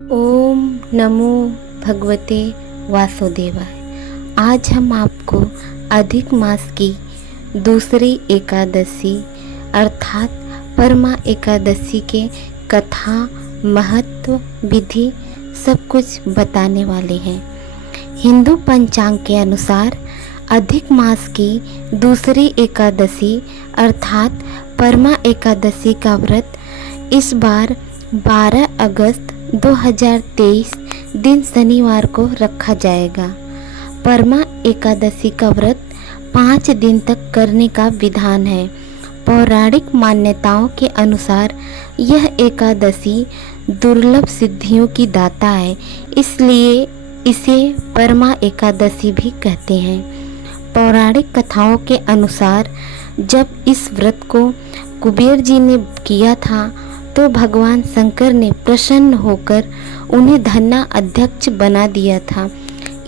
ओम नमो भगवते वासुदेवाय। आज हम आपको अधिक मास की दूसरी एकादशी अर्थात परमा एकादशी के कथा, महत्व, विधि सब कुछ बताने वाले हैं। हिंदू पंचांग के अनुसार अधिक मास की दूसरी एकादशी अर्थात परमा एकादशी का व्रत इस बार 12 अगस्त 2023 दिन शनिवार को रखा जाएगा। परमा एकादशी का व्रत 5 दिन तक करने का विधान है। पौराणिक मान्यताओं के अनुसार यह एकादशी दुर्लभ सिद्धियों की दाता है, इसलिए इसे परमा एकादशी भी कहते हैं। पौराणिक कथाओं के अनुसार जब इस व्रत को कुबेर जी ने किया था तो भगवान शंकर ने प्रसन्न होकर उन्हें धन्ना अध्यक्ष बना दिया था।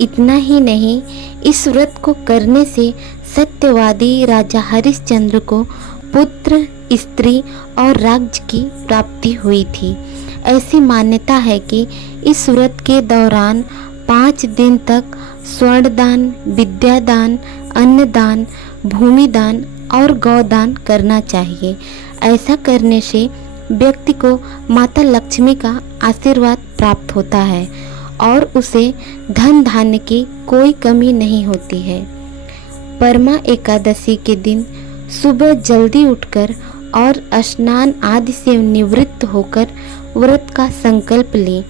इतना ही नहीं, इस व्रत को करने से सत्यवादी राजा हरिश्चंद्र को पुत्र, स्त्री और राज्य की प्राप्ति हुई थी। ऐसी मान्यता है कि इस व्रत के दौरान 5 दिन तक स्वर्णदान, विद्यादान, अन्नदान, भूमिदान और गौदान करना चाहिए। ऐसा करने से व्यक्ति को माता लक्ष्मी का आशीर्वाद प्राप्त होता है और उसे धन धान्य की कोई कमी नहीं होती है। परमा एकादशी के दिन सुबह जल्दी उठकर और स्नान आदि से निवृत्त होकर व्रत का संकल्प लें।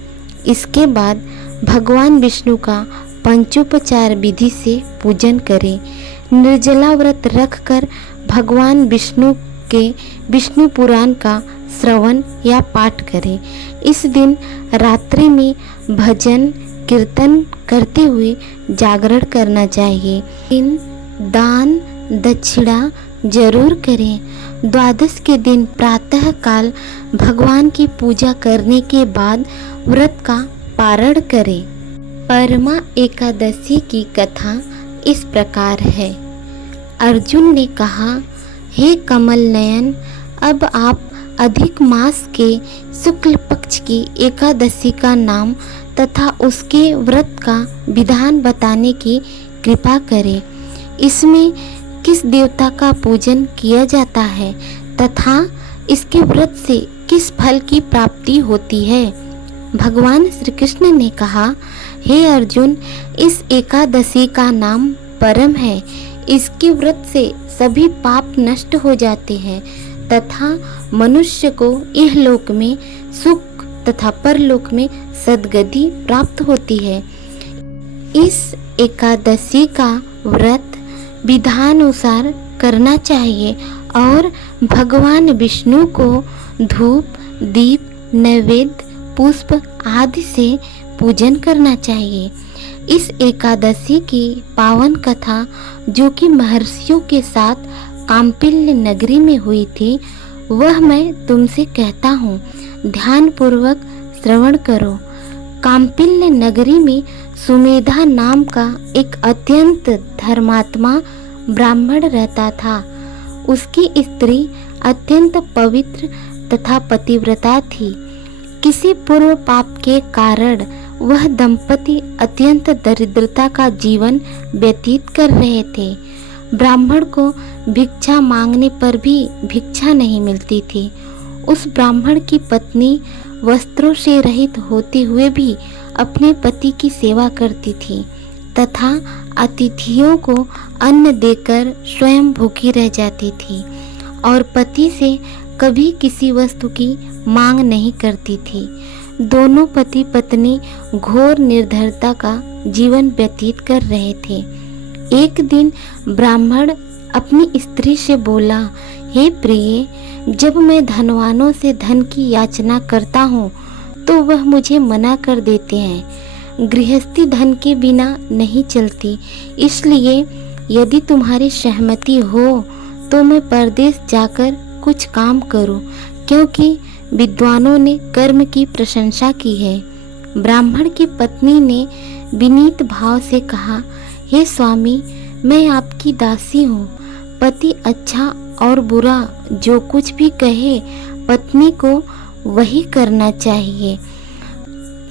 इसके बाद भगवान विष्णु का पंचोपचार विधि से पूजन करें। निर्जला व्रत रखकर भगवान विष्णु के विष्णु पुराण का श्रवण या पाठ करें। इस दिन रात्रि में भजन कीर्तन करते हुए जागरण करना चाहिए। इन दान दक्षिणा जरूर करें। द्वादश के दिन प्रातः काल भगवान की पूजा करने के बाद व्रत का पारण करें। परमा एकादशी की कथा इस प्रकार है। अर्जुन ने कहा, हे कमल नयन, अब आप अधिक मास के शुक्ल पक्ष की एकादशी का नाम तथा उसके व्रत का विधान बताने की कृपा करें। इसमें किस देवता का पूजन किया जाता है तथा इसके व्रत से किस फल की प्राप्ति होती है। भगवान श्री कृष्ण ने कहा, हे अर्जुन, इस एकादशी का नाम परम है। इसके व्रत से सभी पाप नष्ट हो जाते हैं तथा मनुष्य को इहलोक में सुख तथा परलोक में सद्गति प्राप्त होती है। इस एकादशी का व्रत विधानुसार करना चाहिए और भगवान विष्णु को धूप, दीप, नैवेद्य, पुष्प आदि से पूजन करना चाहिए। इस एकादशी की पावन कथा जो कि महर्षियों के साथ काम्पिल्य नगरी में हुई थी, वह मैं तुमसे कहता हूँ, ध्यान पूर्वक श्रवण करो। काम्पिल्य नगरी में सुमेधा नाम का एक अत्यंत धर्मात्मा ब्राह्मण रहता था। उसकी स्त्री अत्यंत पवित्र तथा पतिव्रता थी। किसी पूर्व पाप के कारण वह दंपति अत्यंत दरिद्रता का जीवन व्यतीत कर रहे थे। ब्राह्मण को भिक्षा मांगने पर भी भिक्षा नहीं मिलती थी। उस ब्राह्मण की पत्नी वस्त्रों से रहित होते हुए भी अपने पति की सेवा करती थी तथा अतिथियों को अन्न देकर स्वयं भूखी रह जाती थी और पति से कभी किसी वस्तु की मांग नहीं करती थी। दोनों पति पत्नी घोर निर्धनता का जीवन व्यतीत कर रहे थे। एक दिन ब्राह्मण अपनी स्त्री से बोला, हे प्रिय, जब मैं धनवानों से धन की याचना करता हूँ तो वह मुझे मना कर देते हैं। गृहस्थी धन के बिना नहीं चलती, इसलिए यदि तुम्हारी सहमति हो तो मैं परदेश जाकर कुछ काम करूँ, क्योंकि विद्वानों ने कर्म की प्रशंसा की है। ब्राह्मण की पत्नी ने विनीत भाव से कहा, हे स्वामी, मैं आपकी दासी हूँ। पति अच्छा और बुरा जो कुछ भी कहे, पत्नी को वही करना चाहिए।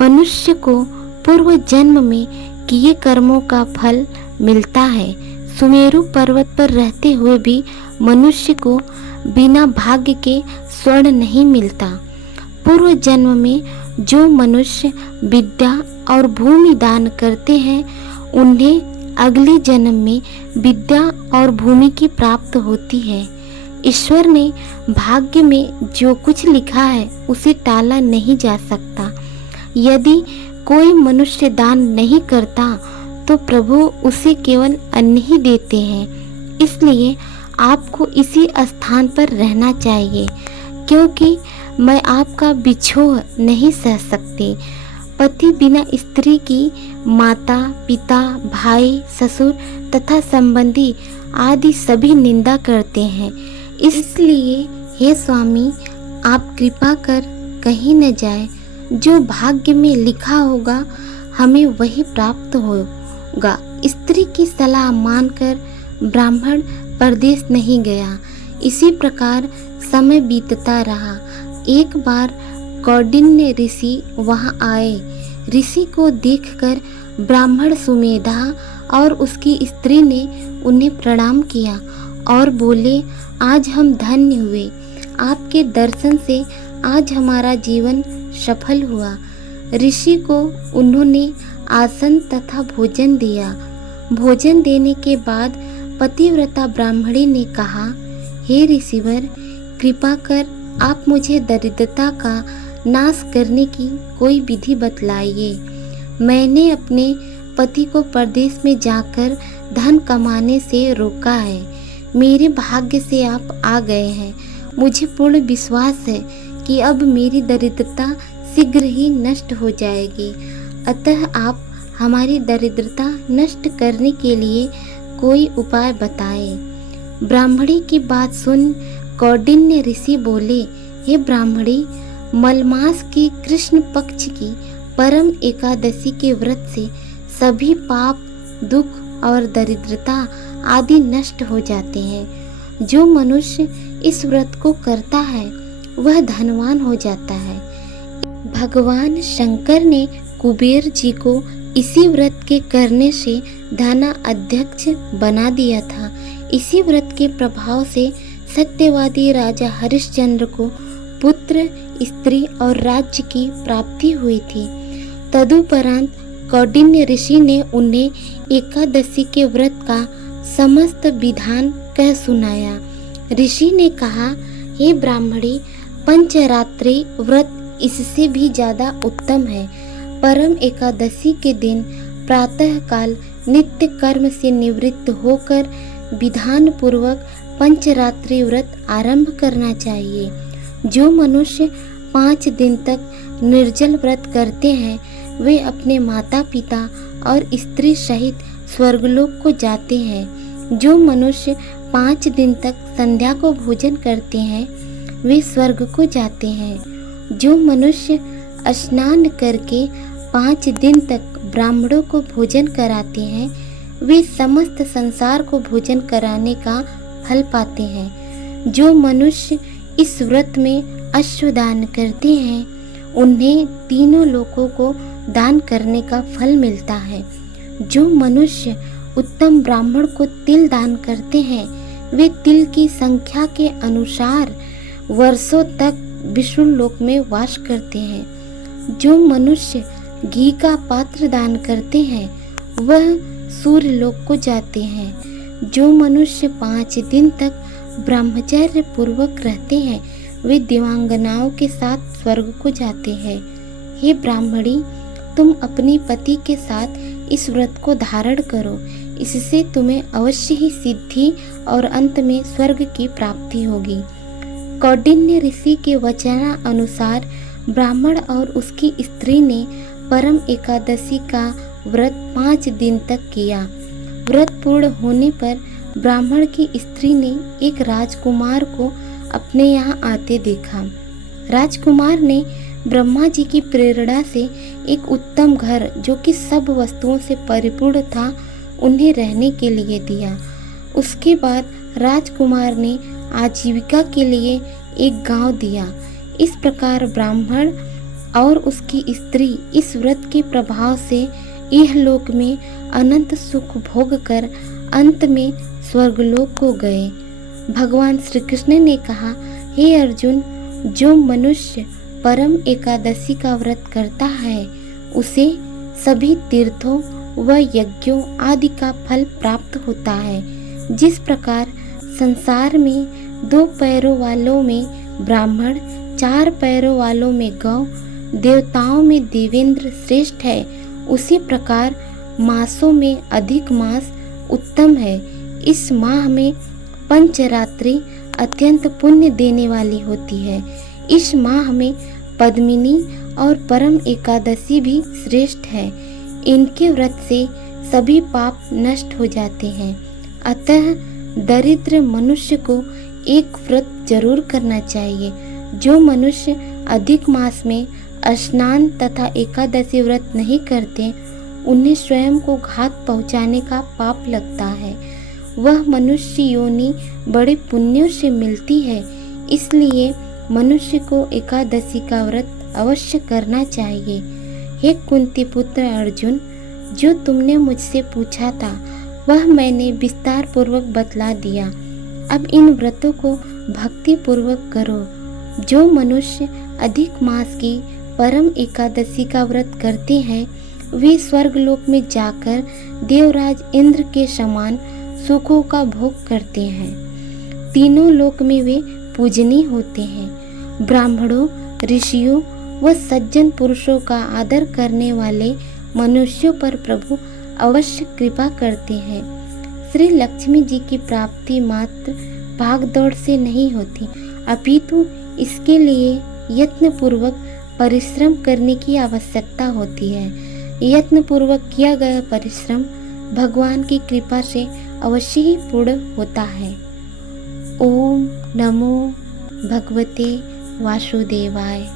मनुष्य को पूर्व जन्म में किए कर्मों का फल मिलता है। सुमेरु पर्वत पर रहते हुए भी मनुष्य को बिना भाग्य के स्वर्ण नहीं मिलता। पूर्व जन्म में जो मनुष्य विद्या और भूमि दान करते हैं उन्हें अगले जन्म में विद्या और भूमि की प्राप्त होती है। ईश्वर ने भाग्य में जो कुछ लिखा है उसे टाला नहीं जा सकता। यदि कोई मनुष्य दान नहीं करता तो प्रभु उसे केवल अन्न ही देते हैं। इसलिए आपको इसी स्थान पर रहना चाहिए, क्योंकि मैं आपका बिछोह नहीं सह सकती। पति बिना स्त्री की माता, पिता, भाई, ससुर तथा संबंधी आदि सभी निंदा करते हैं। इसलिए हे स्वामी, आप कृपा कर कहीं न जाए। जो भाग्य में लिखा होगा हमें वही प्राप्त होगा। स्त्री की सलाह मानकर ब्राह्मण परदेश नहीं गया। इसी प्रकार समय बीतता रहा। एक बार कौंडिन्य ऋषि वहां आए। ऋषि को देखकर ब्राह्मण सुमेधा और उसकी स्त्री ने उन्हें प्रणाम किया और बोले, आज हम धन्य हुए। आपके दर्शन से आज हमारा जीवन सफल हुआ। ऋषि को उन्होंने आसन तथा भोजन दिया। भोजन देने के बाद पतिव्रता ब्राह्मणी ने कहा, हे ऋषिवर, कृपा कर आप मुझे दरिद्रता का नाश करने की कोई विधि बतलाइए। मैंने अपने पति को परदेश में जाकर धन कमाने से रोका है। मेरे भाग्य से आप आ गए हैं। मुझे पूर्ण विश्वास है कि अब मेरी दरिद्रता शीघ्र ही नष्ट हो जाएगी। अतः आप हमारी दरिद्रता नष्ट करने के लिए कोई उपाय बताएं। ब्राह्मणी की बात सुन कौंडिन्य ऋषि बोले, हे ब्राह्मणी, मलमास की कृष्ण पक्ष की परम एकादशी के व्रत से सभी पाप, दुख और दरिद्रता आदि नष्ट हो जाते हैं। जो मनुष्य इस व्रत को करता है वह धनवान हो जाता है। भगवान शंकर ने कुबेर जी को इसी व्रत के करने से धना अध्यक्ष बना दिया था। इसी व्रत के प्रभाव से सत्यवादी राजा हरिश्चंद्र को पुत्र, स्त्री और राज्य की प्राप्ति हुई थी। तदुपरांत कौंडिन्य ऋषि ने उन्हें एकादशी के व्रत का समस्त विधान कह सुनाया। ऋषि ने कहा, हे ब्राह्मणी, पंचरात्रि व्रत इससे भी ज्यादा उत्तम है। परम एकादशी के दिन प्रातः काल नित्य कर्म से निवृत्त होकर विधान पूर्वक पंचरात्रि व्रत आरंभ करना चाहिए। जो मनुष्य 5 दिन तक निर्जल व्रत करते हैं वे अपने माता पिता और स्त्री सहित स्वर्गलोक को जाते हैं। जो मनुष्य 5 दिन तक संध्या को भोजन करते हैं वे स्वर्ग को जाते हैं। जो मनुष्य स्नान करके 5 दिन तक ब्राह्मणों को भोजन कराते हैं वे समस्त संसार को भोजन कराने का फल पाते हैं। जो मनुष्य इस व्रत में अश्वदान करते हैं उन्हें तीनों लोकों को दान करने का फल मिलता है। जो मनुष्य उत्तम ब्राह्मण को तिल दान करते हैं वे तिल की संख्या के अनुसार वर्षों तक विष्णु लोक में वास करते हैं। जो मनुष्य घी का पात्र दान करते हैं वह सूर्य लोक को जाते हैं। जो मनुष्य 5 दिन तक ब्रह्मचर्य पूर्वक रहते हैं वे दिव्यांगनाओं के साथ स्वर्ग को जाते हैं। हे ब्राह्मणी, तुम अपने पति के साथ इस व्रत को धारण करो। इससे तुम्हें अवश्य ही सिद्धि और अंत में स्वर्ग की प्राप्ति होगी। कौंडिन्य ऋषि के वचना अनुसार ब्राह्मण और उसकी स्त्री ने परम एकादशी का व्रत 5 दिन तक किया। व्रत पूर्ण होने पर ब्राह्मण की स्त्री ने एक राजकुमार को अपने यहाँ आते देखा। राजकुमार ने ब्रह्मा जी की प्रेरणा से एक उत्तम घर जो कि सब वस्तुओं से परिपूर्ण था उन्हें रहने के लिए दिया। उसके बाद राजकुमार ने आजीविका के लिए एक गांव दिया। इस प्रकार ब्राह्मण और उसकी स्त्री इस व्रत के प्रभाव से इहलोक में अनंत सुख भोग कर अंत में स्वर्गलोक को गए। भगवान श्री कृष्ण ने कहा, हे अर्जुन, जो मनुष्य परम एकादशी का व्रत करता है उसे सभी तीर्थों व यज्ञों आदि का फल प्राप्त होता है। जिस प्रकार संसार में 2 पैरों वालों में ब्राह्मण, 4 पैरों वालों में गौ, देवताओं में देवेंद्र श्रेष्ठ है, उसी प्रकार मासों में अधिक मास उत्तम है। इस माह में पंचरात्रि अत्यंत पुण्य देने वाली होती है। इस माह में पद्मिनी और परम एकादशी भी श्रेष्ठ है। इनके व्रत से सभी पाप नष्ट हो जाते हैं। अतः दरिद्र मनुष्य को एक व्रत जरूर करना चाहिए। जो मनुष्य अधिक मास में स्नान तथा एकादशी व्रत नहीं करते, उन्हें स्वयं को घात पहुँचाने का पाप लगता है। वह मनुष्य योनि बड़े पुण्यों से मिलती है। इसलिए मनुष्य को एकादशी का व्रत अवश्य करना चाहिए। हे कुंती पुत्र अर्जुन, जो तुमने मुझसे पूछा था वह मैंने विस्तार पूर्वक बतला दिया। अब इन व्रतों को भक्ति पूर्वक करो। जो मनुष्य अधिक मास की परम एकादशी का व्रत करते हैं, वे स्वर्गलोक में जाकर देवराज इंद्र के समान सुखों का भोग करते हैं। तीनों लोक में वे पूजनीय होते हैं। ब्राह्मणों, ऋषियों व सज्जन पुरुषों का आदर करने वाले मनुष्यों पर प्रभु अवश्य कृपा करते हैं। श्री लक्ष्मी जी की प्राप्ति मात्र भाग दौड़ से नहीं होती, अपितु इसके लिए यत्न पूर्वक परिश्रम करने की आवश्यकता होती है। यत्न पूर्वक किया गया परिश्रम भगवान की कृपा से अवश्य ही पूर्ण होता है। ओम नमो भगवते वासुदेवाय।